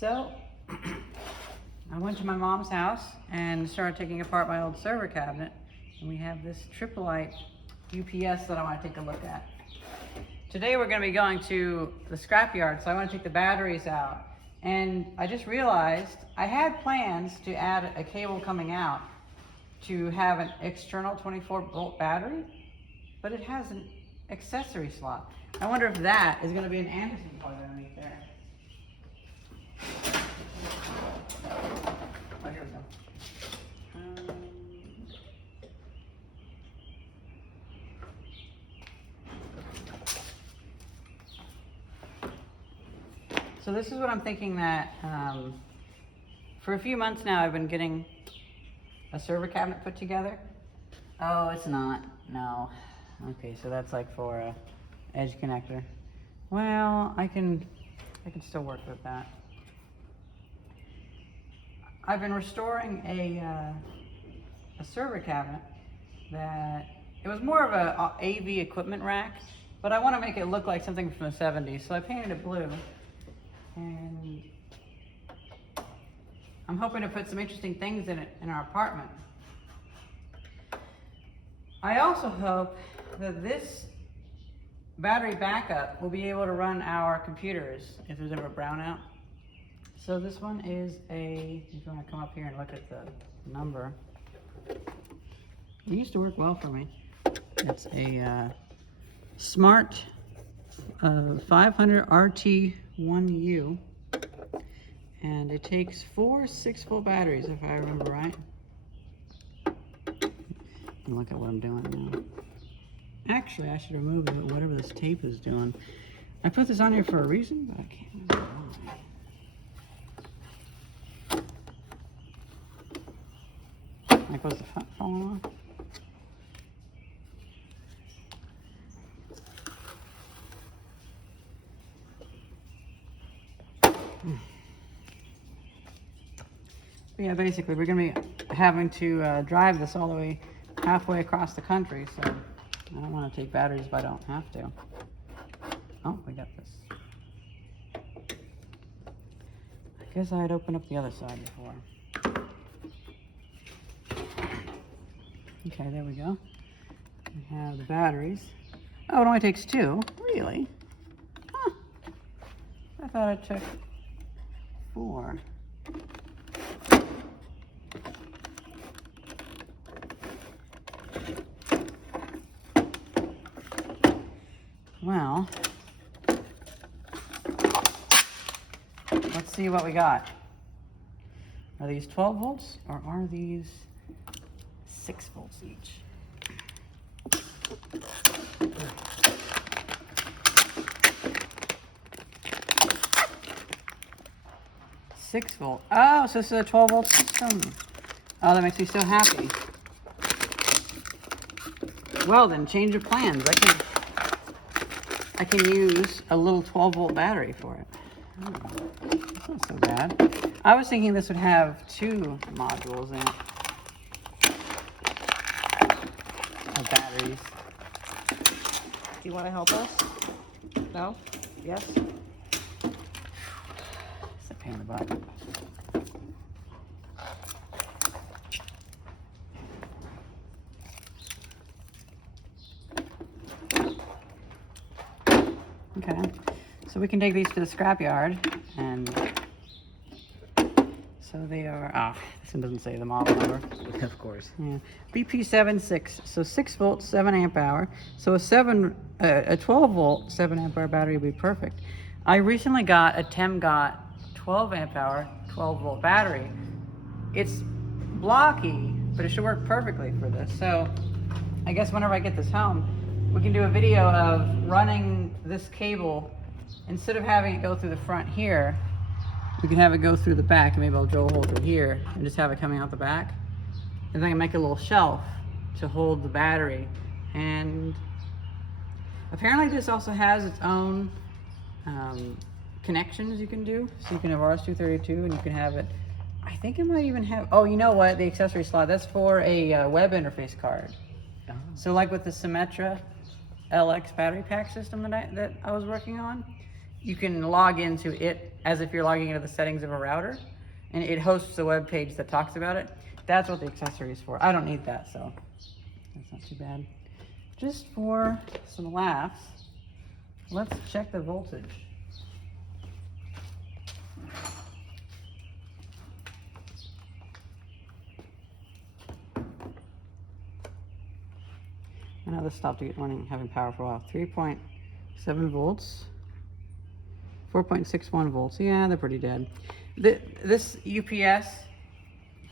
So, I went to my mom's house and started taking apart my old server cabinet. And we have this Tripp-Lite UPS that I want to take a look at. Today we're going to be going to the scrapyard, so I want to take the batteries out. And I just realized I had plans to add a cable coming out to have an external 24-volt battery, but it has an accessory slot. I wonder if that is going to be an Anderson plug underneath there. Oh, here we go. So this is what I'm thinking that for a few months now I've been getting a server cabinet put together. Oh, it's not. No. Okay, so that's like for a edge connector. Well, I can still work with that. I've been restoring a server cabinet that it was more of a AV equipment rack, but I want to make it look like something from the 70s, so I painted it blue. And I'm hoping to put some interesting things in it in our apartment. I also hope that this battery backup will be able to run our computers if there's ever a brownout. So this one is if you want to come up here and look at the number. It used to work well for me. It's a Smart 500 RT1U, and it takes 4 6-volt batteries if I remember right. And look at what I'm doing now. Actually, I should remove whatever this tape is doing. I put this on here for a reason, but I can't remember why. Am I supposed to fall off? Yeah, basically we're going to be having to drive this all the way halfway across the country, so I don't want to take batteries if I don't have to. Oh, we got this. I guess I had opened up the other side before. Okay, there we go. We have the batteries. Oh, it only takes 2. Really? Huh. I thought it took 4. Well, let's see what we got. Are these 12 volts or are these 6 volts each? Six volt. Oh, so this is a 12-volt system. Oh, that makes me so happy. Well, then change of plans. I can use a little 12-volt battery for it. Oh, that's not so bad. I was thinking this would have 2 modules in it. Of batteries. Do you want to help us? No? Yes? It's a pain in the butt. Okay, so we can take these to the scrapyard, and so they are, this one doesn't say the model number. Of course. Yeah, BP76, so 6 volts, 7 amp hour. So a 12 volt, 7 amp hour battery would be perfect. I recently got a Temgot 12 amp hour, 12 volt battery. It's blocky, but it should work perfectly for this. So I guess whenever I get this home, we can do a video of running this cable. Instead of having it go through the front here, we can have it go through the back, and maybe I'll drill a hole through here and just have it coming out the back. And then I can make a little shelf to hold the battery. And apparently this also has its own connections you can do. So you can have RS-232 and you can have it, I think it might even have, oh, you know what, the accessory slot, that's for a web interface card. Oh. So like with the Symetra LX battery pack system that I was working on, you can log into it as if you're logging into the settings of a router, and it hosts a web page that talks about it. That's what the accessory is for. I don't need that, so that's not too bad. Just for some laughs, let's check the voltage. I know this stopped running, having power for a while. 3.7 volts, 4.61 volts. Yeah, they're pretty dead. This UPS,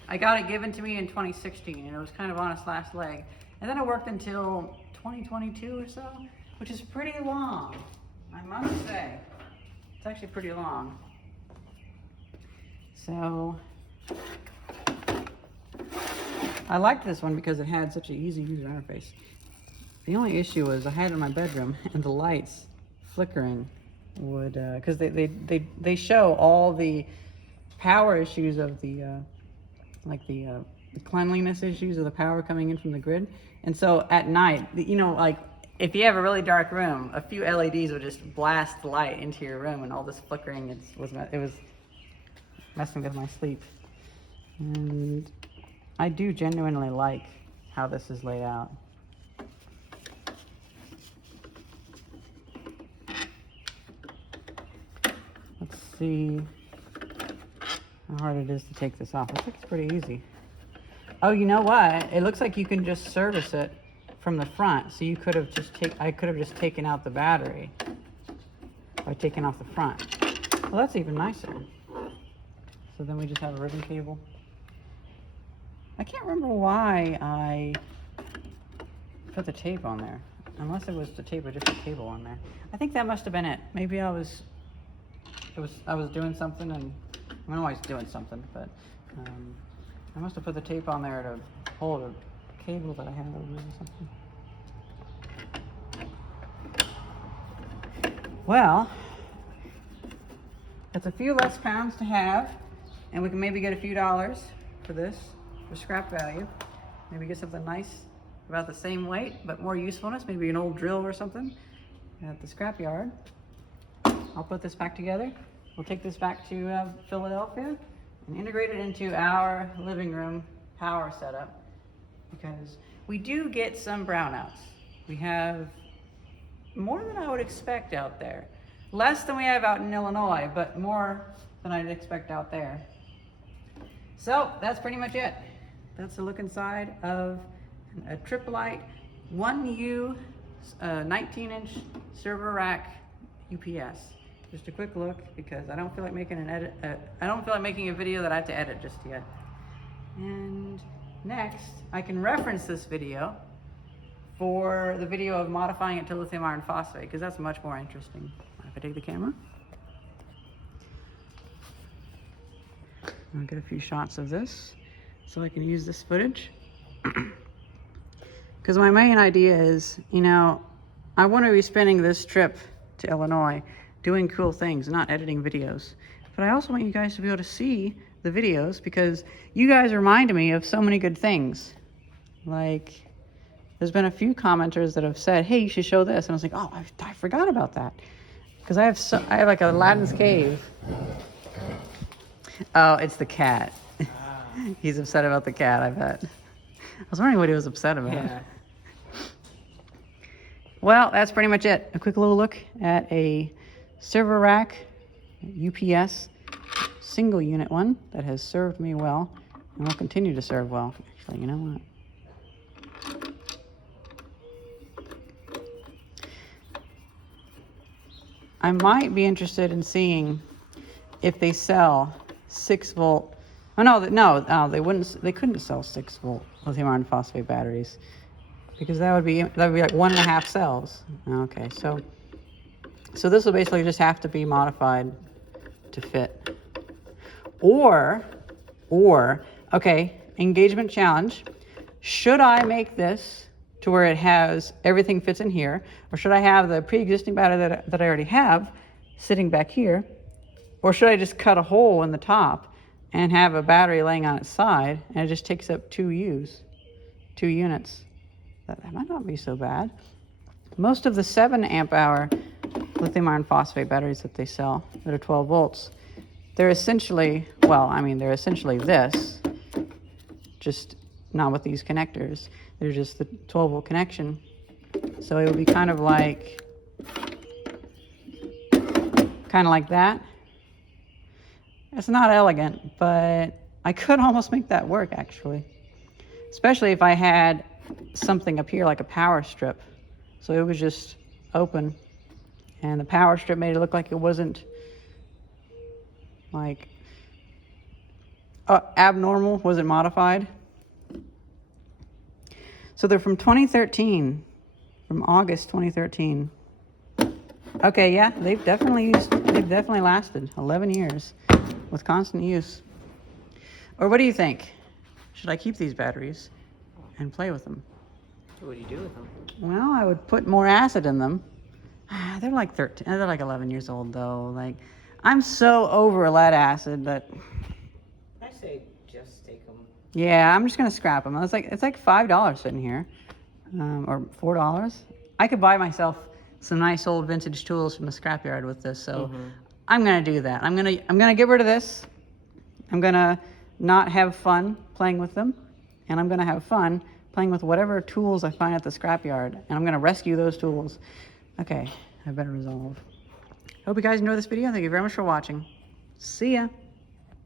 I got it given to me in 2016, and it was kind of on its last leg. And then it worked until 2022 or so, which is pretty long, I must say. It's actually pretty long. So, I liked this one because it had such an easy user interface. The only issue was I had it in my bedroom and the lights flickering would, because they show all the power issues of the, like the cleanliness issues of the power coming in from the grid. And so at night, you know, like if you have a really dark room, a few LEDs would just blast light into your room, and all this flickering, it was messing with my sleep. And I do genuinely like how this is laid out. Let's see how hard it is to take this off. I think it's pretty easy. Oh, you know what? It looks like you can just service it from the front. So you could have I could have just taken out the battery by taking off the front. Well, that's even nicer. So then we just have a ribbon cable. I can't remember why I put the tape on there, unless it was to tape a different cable on there. I think that must have been it. Maybe I was doing something, and I'm always doing something, but I must have put the tape on there to hold a cable that I had over or something. Well, that's a few less pounds to have, and we can maybe get a few dollars for this, for scrap value. Maybe get something nice about the same weight, but more usefulness, maybe an old drill or something at the scrap yard. I'll put this back together. We'll take this back to Philadelphia and integrate it into our living room power setup, because we do get some brownouts. We have more than I would expect out there. Less than we have out in Illinois, but more than I'd expect out there. So that's pretty much it. That's the look inside of a Tripp-Lite 1U 19-inch server rack UPS. Just a quick look, because I don't feel like making I don't feel like making a video that I have to edit just yet. And next, I can reference this video for the video of modifying it to lithium iron phosphate, because that's much more interesting. If I take the camera, I'll get a few shots of this so I can use this footage. Because my main idea is, you know, I want to be spending this trip to Illinois doing cool things, not editing videos. But I also want you guys to be able to see the videos, because you guys remind me of so many good things. Like, there's been a few commenters that have said, hey, you should show this. And I was like, oh, I forgot about that. Because I have like Aladdin's cave. Oh, it's the cat. He's upset about the cat, I bet. I was wondering what he was upset about. Yeah. Well, that's pretty much it. A quick little look at a server rack UPS single unit one that has served me well and will continue to serve well. Actually, you know what? I might be interested in seeing if they sell 6-volt. Oh no, they wouldn't. They couldn't sell 6-volt lithium iron phosphate batteries, because that would be like 1.5 cells. Okay, so this will basically just have to be modified to fit. Or okay, engagement challenge. Should I make this to where it has everything fits in here, or should I have the pre-existing battery that I already have sitting back here, or should I just cut a hole in the top and have a battery laying on its side, and it just takes up 2 units? That might not be so bad. Most of the 7 amp hour lithium iron phosphate batteries that they sell that are 12 volts they're essentially, well, I mean, they're essentially this, just not with these connectors. They're just the 12-volt connection. So it would be kind of like that. It's not elegant, but I could almost make that work, actually. Especially if I had something up here like a power strip. So it was just open, and the power strip made it look like it wasn't like abnormal, wasn't modified. So they're from 2013, from August 2013. Okay, yeah, they've definitely lasted 11 years with constant use. Or what do you think? Should I keep these batteries and play with them? What do you do with them? Well, I would put more acid in them. They're like 13, they're like 11 years old though. Like, I'm so over lead acid that, I say just take them. yeah, I'm just gonna scrap them. It's like $5 sitting here, or $4. I could buy myself some nice old vintage tools from the scrapyard with this, so I'm gonna do that. I'm gonna get rid of this. I'm gonna not have fun playing with them, and I'm gonna have fun playing with whatever tools I find at the scrapyard, and I'm gonna rescue those tools. Okay, I better resolve. Hope you guys enjoyed this video. Thank you very much for watching. See ya.